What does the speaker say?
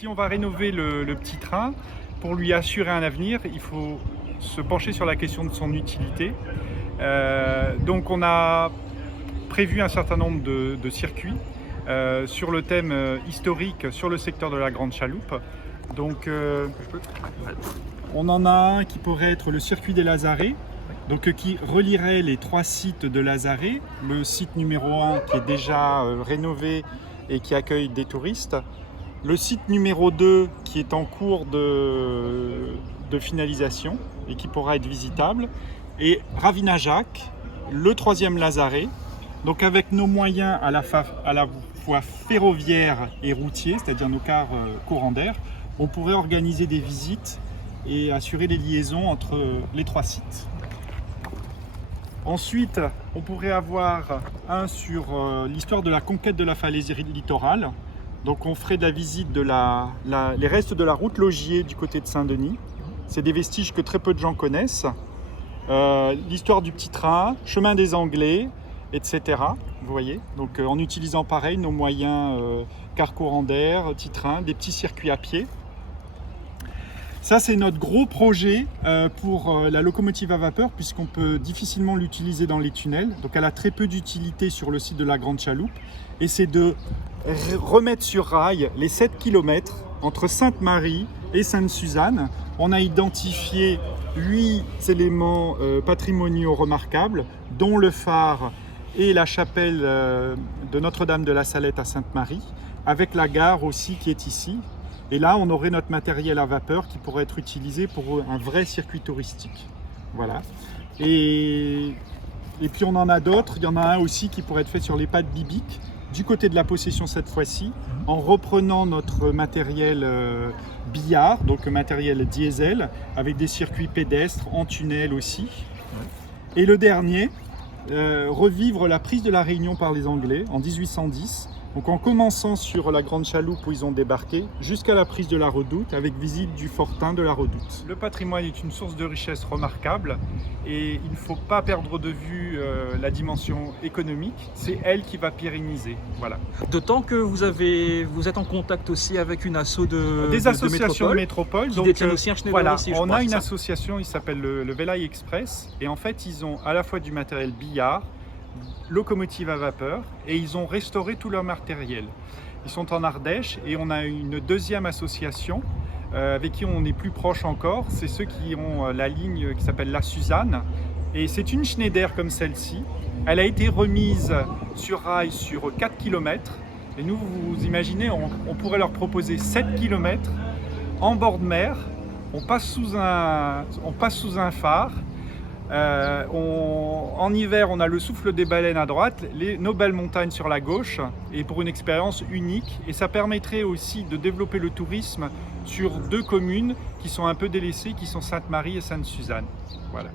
Si on va rénover le petit train, pour lui assurer un avenir, il faut se pencher sur la question de son utilité. Donc on a prévu un certain nombre de circuits sur le thème historique sur le secteur de la Grande Chaloupe. Donc on en a un qui pourrait être le circuit des Lazarets, donc qui relierait les 3 sites de Lazarets, le site numéro 1 qui est déjà rénové et qui accueille des touristes, le site numéro 2 qui est en cours de finalisation et qui pourra être visitable, et Ravinajac, le 3e Lazaret, donc avec nos moyens à la fois ferroviaires et routiers, c'est-à-dire nos cars courants d'air, on pourrait organiser des visites et assurer les liaisons entre les 3 sites. Ensuite, on pourrait avoir un sur l'histoire de la conquête de la falaise littorale. Donc on ferait de la visite de les restes de la route Logier du côté de Saint-Denis. C'est des vestiges que très peu de gens connaissent. L'histoire du petit train, chemin des Anglais, etc. Vous voyez, donc en utilisant pareil nos moyens car courant d'air, petit train, des petits circuits à pied. Ça, c'est notre gros projet pour la locomotive à vapeur, puisqu'on peut difficilement l'utiliser dans les tunnels. Donc elle a très peu d'utilité sur le site de la Grande Chaloupe. Et c'est de remettre sur rail les 7 km entre Sainte-Marie et Sainte-Suzanne. On a identifié 8 éléments patrimoniaux remarquables, dont le phare et la chapelle de Notre-Dame de la Salette à Sainte-Marie, avec la gare aussi qui est ici. Et là, on aurait notre matériel à vapeur qui pourrait être utilisé pour un vrai circuit touristique. Voilà. Et puis on en a d'autres. Il y en a un aussi qui pourrait être fait sur les pas de Bibic, du côté de la possession cette fois-ci, en reprenant notre matériel billard, donc matériel diesel, avec des circuits pédestres, en tunnel aussi. Et le dernier, revivre la prise de la Réunion par les Anglais en 1810. Donc en commençant sur la Grande Chaloupe où ils ont débarqué, jusqu'à la prise de la Redoute, avec visite du fortin de la Redoute. Le patrimoine est une source de richesse remarquable et il ne faut pas perdre de vue la dimension économique, c'est elle qui va pérenniser. Voilà. D'autant que vous êtes en contact aussi avec une asso des associations de métropole qui détiennent aussi un Schneider voilà, aussi, on a une association, il s'appelle le Velaille Express, et en fait ils ont à la fois du matériel billard, locomotive à vapeur, et ils ont restauré tout leur matériel. Ils sont en Ardèche et on a une deuxième association avec qui on est plus proche encore, c'est ceux qui ont la ligne qui s'appelle la Suzanne, et c'est une Schneider comme celle-ci. Elle a été remise sur rail sur 4 km, et nous, vous imaginez, on pourrait leur proposer 7 km en bord de mer, on passe sous un phare. En hiver, on a le souffle des baleines à droite, nos belles montagnes sur la gauche, et pour une expérience unique. Et ça permettrait aussi de développer le tourisme sur 2 communes qui sont un peu délaissées, qui sont Sainte-Marie et Sainte-Suzanne. Voilà.